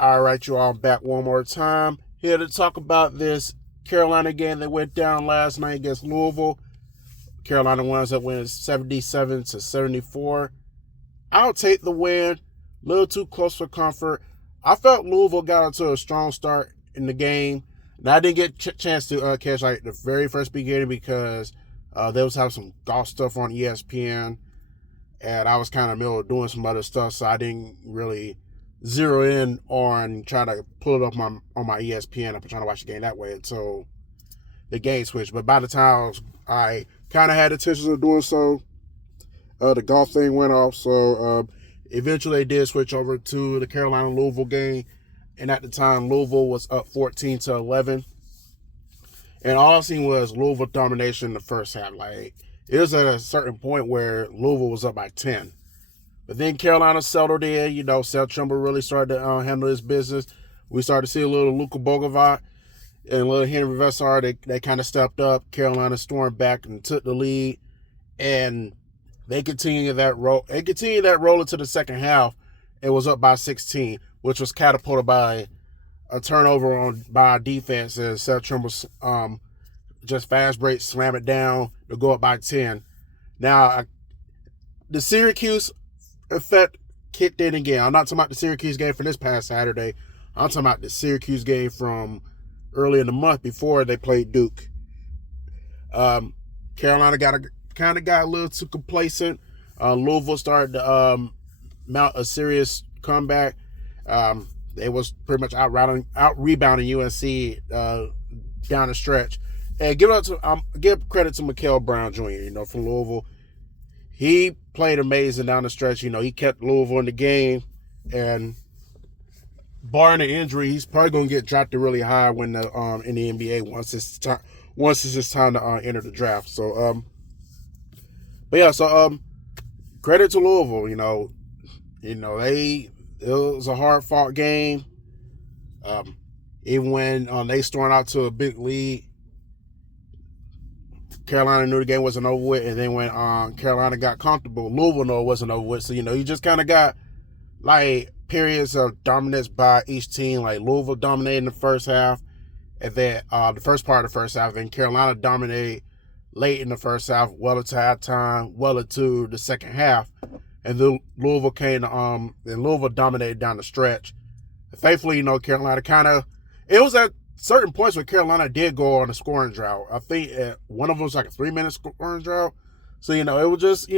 All right, you all, I'm back one more time. Here to talk about this Carolina game that went down last night against Louisville. Carolina winds up winning 77-74. I'll take the win. A little too close for comfort. I felt Louisville got into a strong start in the game. And I didn't get a chance to catch like the very first beginning because they was having some golf stuff on ESPN. And I was kind of in the middle of doing some other stuff, so I didn't really zero in on trying to pull it up on my ESPN. I'm trying to watch the game that way until the game switched. But by the time I kind of had intentions of doing so, the golf thing went off. So eventually they did switch over to the Carolina-Louisville game. And at the time, Louisville was up 14-11. And all I seen was Louisville domination in the first half. Like, it was at a certain point where Louisville was up by 10. But then Carolina settled in. Seth Trimble really started to handle his business. We started to see a little Luka Bogovic and a little Henry Vessar. They kind of stepped up. Carolina stormed back and took the lead. And they continued that roll. They continued that roll into the second half. It was up by 16, which was catapulted by a turnover by our defense as Seth Trimble just fast break, slam it down to go up by 10. Now, the Syracuse effect kicked in again. I'm not talking about the Syracuse game from this past Saturday. I'm talking about the Syracuse game from early in the month before they played Duke. Carolina got a little too complacent. Louisville started to mount a serious comeback. They was pretty much out rebounding UNC down the stretch. And give credit to Mikael Brown Jr. From Louisville. He played amazing down the stretch. He kept Louisville in the game, and barring an injury, he's probably going to get drafted really high when in the NBA once it's his time to enter the draft. So, credit to Louisville. It was a hard fought game. Even when they stormed out to a big lead, Carolina knew the game wasn't over with, and then when Carolina got comfortable, Louisville knew it wasn't over with. So, you just kind of got, like, periods of dominance by each team. Like, Louisville dominated in the first half, and then the first part of the first half, and Carolina dominated late in the first half, well into halftime, well into the second half. And then Louisville and Louisville dominated down the stretch. Thankfully, Carolina it was at certain points where Carolina did go on a scoring drought. I think one of them was like a 3-minute scoring drought. So, it was just,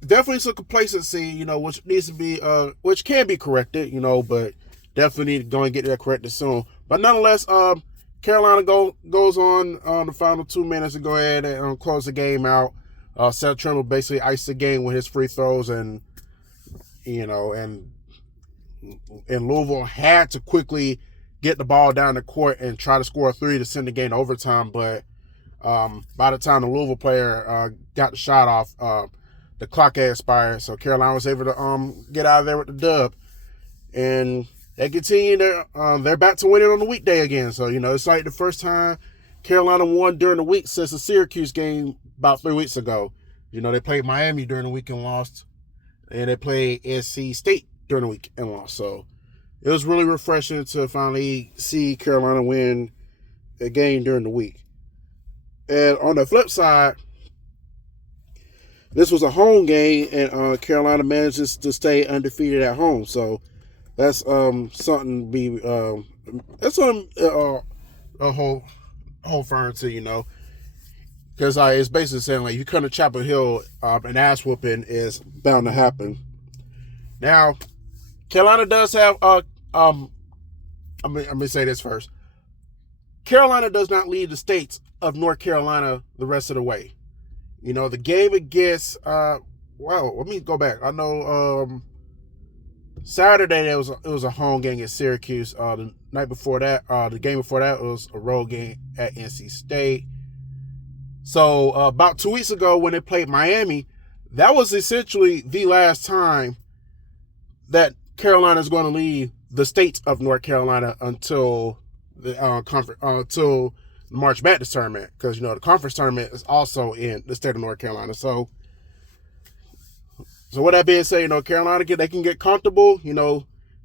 definitely some complacency, which needs to be, which can be corrected, but definitely need to go and get that corrected soon. But nonetheless, Carolina goes on the final 2 minutes to go ahead and close the game out. Seth Trimble basically iced the game with his free throws, and Louisville had to quickly get the ball down the court and try to score a 3 to send the game to overtime. But by the time the Louisville player got the shot off, the clock had expired, so Carolina was able to get out of there with the dub. And they continue they're back to winning on the weekday again. So, it's like the first time Carolina won during the week since the Syracuse game about 3 weeks ago. They played Miami during the week and lost. And they played NC State during the week and lost. So it was really refreshing to finally see Carolina win a game during the week. And on the flip side, this was a home game, and Carolina manages to stay undefeated at home. So that's something to be that's something a whole firm to, because it's basically saying, like, if you come to Chapel Hill, an ass whooping is bound to happen. Now, Carolina does have I'm gonna say this first. Carolina does not lead the states of North Carolina the rest of the way. The game against let me go back. I know Saturday it was a home game at Syracuse. The night before that, the game before that was a road game at NC State. So about 2 weeks ago when they played Miami, that was essentially the last time that Carolina is going to leave the states of North Carolina until the until the March Madness tournament, because the conference tournament is also in the state of North Carolina. So with that being said, Carolina they can get comfortable.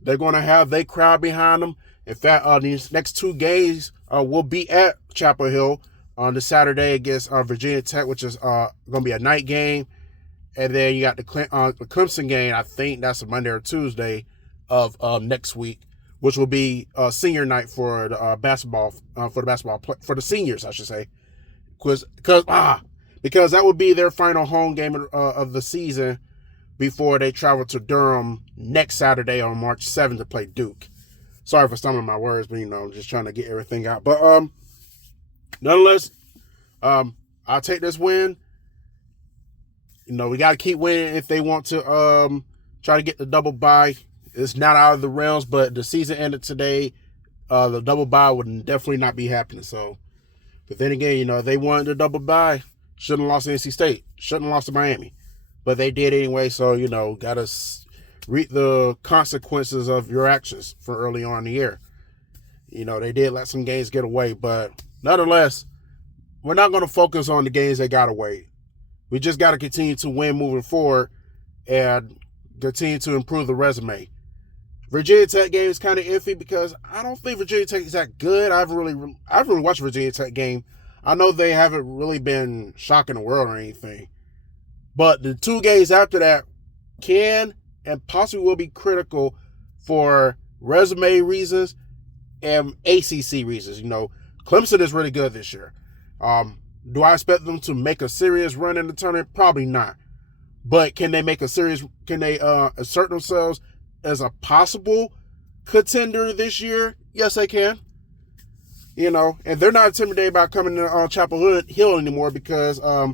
They're going to have their crowd behind them. In fact, these next 2 games will be at Chapel Hill on the Saturday against Virginia Tech, which is going to be a night game. And then you got the Clemson game. I think that's a Monday or Tuesday of next week, which will be senior night for the basketball for the seniors, I should say, because that would be their final home game of the season before they travel to Durham next Saturday on March 7th to play Duke. Sorry for stumbling my words, but I'm just trying to get everything out. But nonetheless, I'll take this win. We got to keep winning if they want to try to get the double bye. It's not out of the realms, but the season ended today. The double bye would definitely not be happening. So, but then again, if they wanted the double bye, shouldn't have lost to NC State, shouldn't have lost to Miami, but they did anyway. So got to reap the consequences of your actions for early on in the year. They did let some games get away, but nonetheless, we're not going to focus on the games they got away. We just got to continue to win moving forward and continue to improve the resume. Virginia Tech game is kind of iffy because I don't think Virginia Tech is that good. I've really watched Virginia Tech game. I know they haven't really been shocking the world or anything. But the 2 games after that can and possibly will be critical for resume reasons and ACC reasons. Clemson is really good this year. Do I expect them to make a serious run in the tournament? Probably not. But can they assert themselves as a possible contender this year? Yes, they can. And they're not intimidated by coming to Chapel Hill anymore because I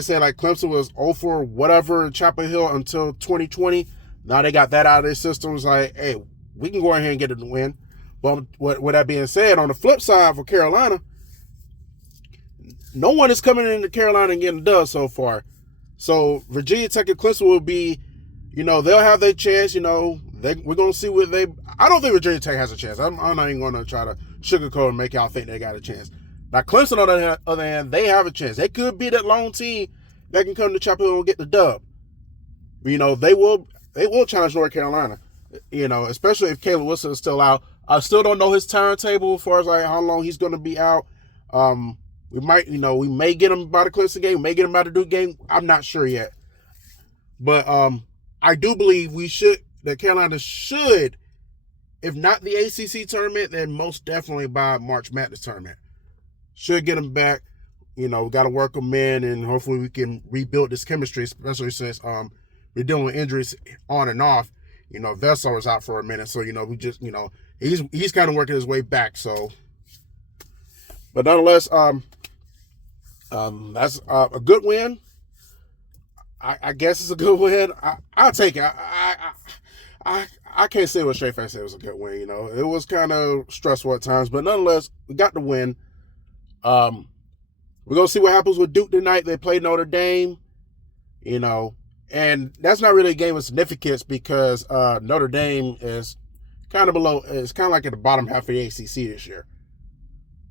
said, like, Clemson was 0 for whatever in Chapel Hill until 2020. Now they got that out of their system. It's like, hey, we can go ahead and get it to win. But with that being said, on the flip side for Carolina, no one is coming into Carolina and getting a dub so far. So Virginia Tech and Clemson will be, they'll have their chance. We're going to see what they. I don't think Virginia Tech has a chance. I'm not even going to try to sugarcoat and make y'all think they got a chance. Now Clemson, on the other hand, they have a chance. They could be that lone team that can come to Chapel Hill and get the dub. They will challenge North Carolina. Especially if Caleb Wilson is still out. I still don't know his timetable as far as like how long he's going to be out. We may get him by the Clemson game, we may get him by the Duke game. I'm not sure yet. But I do believe that Carolina should, if not the ACC tournament, then most definitely by March Madness tournament. Should get him back. We got to work them in, and hopefully we can rebuild this chemistry, especially since we're dealing with injuries on and off. Vessel was out for a minute, so we just he's kind of working his way back. So, but nonetheless, that's a good win. I guess it's a good win. I'll take it. I can't say with straight face it was a good win. It was kind of stressful at times, but nonetheless, we got the win. We're gonna see what happens with Duke tonight. They play Notre Dame, and that's not really a game of significance because Notre Dame is kind of below. It's kind of like at the bottom half of the ACC this year.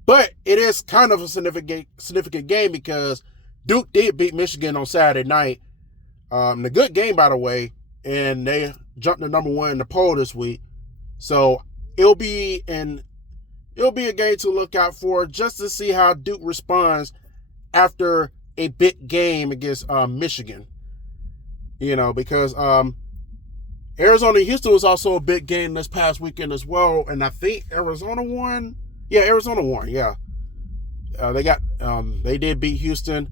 But it is kind of a significant game because Duke did beat Michigan on Saturday night. The good game, by the way, and they jumped to number 1 in the poll this week. So it'll be a game to look out for just to see how Duke responds after a big game against Michigan. Because Arizona-Houston was also a big game this past weekend as well, and I think Arizona won. Yeah, Arizona won. Yeah, they did beat Houston.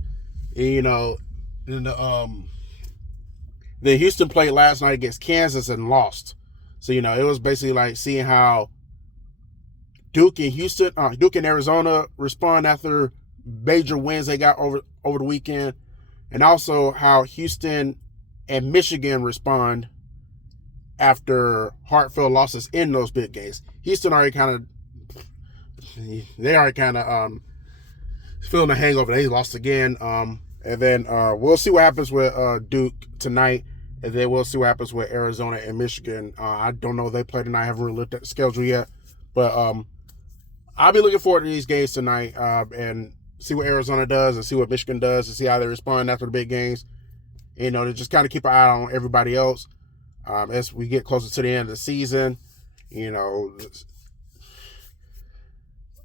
And then Houston played last night against Kansas and lost. So it was basically like seeing how Duke and Arizona respond after major wins they got over the weekend, and also how Houston and Michigan respond after heartfelt losses in those big games. Houston already kind of feeling the hangover. They lost again. And then we'll see what happens with Duke tonight. And then we'll see what happens with Arizona and Michigan. I don't know if they play tonight. I haven't really looked at the schedule yet. But I'll be looking forward to these games tonight and see what Arizona does and see what Michigan does and see how they respond after the big games. To just kind of keep an eye on everybody else. As we get closer to the end of the season, you know,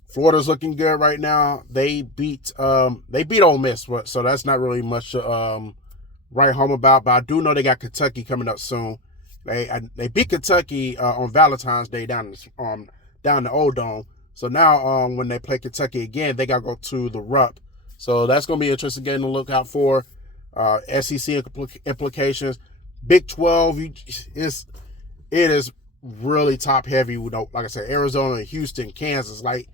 Florida's looking good right now. They beat Ole Miss, so that's not really much to write home about. But I do know they got Kentucky coming up soon. They beat Kentucky on Valentine's Day down the Old Dome. So now when they play Kentucky again, they got to go to the Rupp. So that's going to be an interesting game to look out for. SEC implications. Big 12, it is really top heavy. Like I said, Arizona, Houston, Kansas. Like,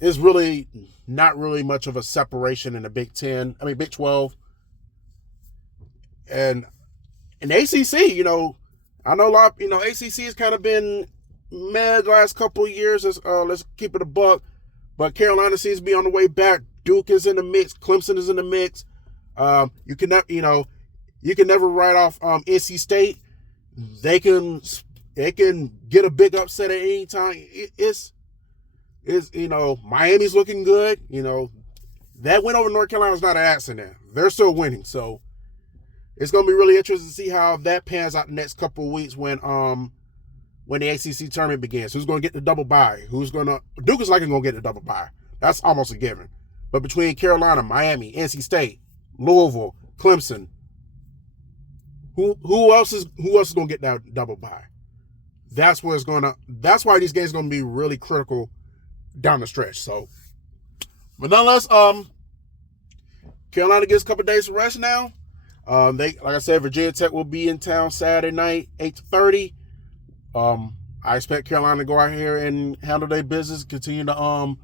it's really not really much of a separation in the Big 12. And in ACC, I know a lot, ACC has kind of been mad the last couple of years. Let's keep it a buck. But Carolina seems to be on the way back. Duke is in the mix. Clemson is in the mix. You can never write off NC State. They can get a big upset at any time. It's Miami's looking good. That win over North Carolina is not an accident. They're still winning. So it's going to be really interesting to see how that pans out the next couple of weeks when the ACC tournament begins. Who's going to get the double bye? Duke is likely going to get the double bye. That's almost a given. But between Carolina, Miami, NC State, Louisville, Clemson, who else is going to get that double bye? That's why these games are going to be really critical down the stretch. So, but nonetheless, Carolina gets a couple days of rest now. Like I said, Virginia Tech will be in town Saturday night, 8:30. I expect Carolina to go out here and handle their business, continue to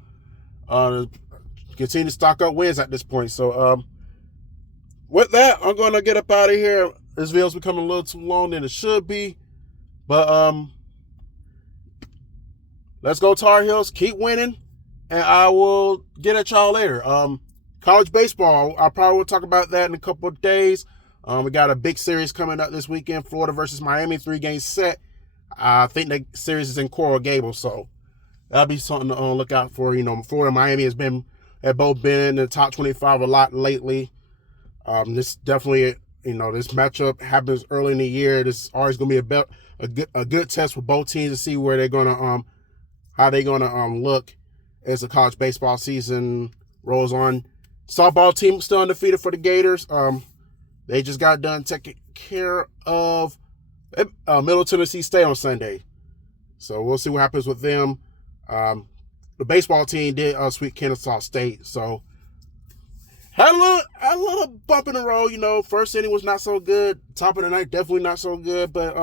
stock up wins at this point. So, with that, I'm going to get up out of here. This video's becoming a little too long than it should be. But let's go Tar Heels. Keep winning. And I will get at y'all later. College baseball, I probably will talk about that in a couple of days. We got a big series coming up this weekend. Florida versus Miami, 3-game set. I think the series is in Coral Gables, so that'll be something to look out for. Florida and Miami have both been in the top 25 a lot lately. This definitely, this matchup happens early in the year. This is always going to be a good test for both teams to see where they're going to how they're going to look as the college baseball season rolls on. Softball team still undefeated for the Gators. They just got done taking care of Middle Tennessee State on Sunday. So we'll see what happens with them. The baseball team did sweep Kennesaw State. So had a little bump in the road. First inning was not so good. Top of the night, definitely not so good. But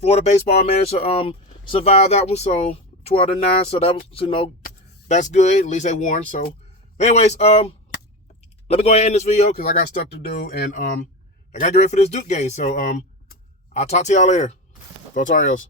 Florida baseball managed to survive that one. So 12-9. So that was, that's good. At least they won. So anyways, let me go ahead and end this video because I got stuff to do. And I got to get ready for this Duke game. So I'll talk to y'all later. Go Tar Heels.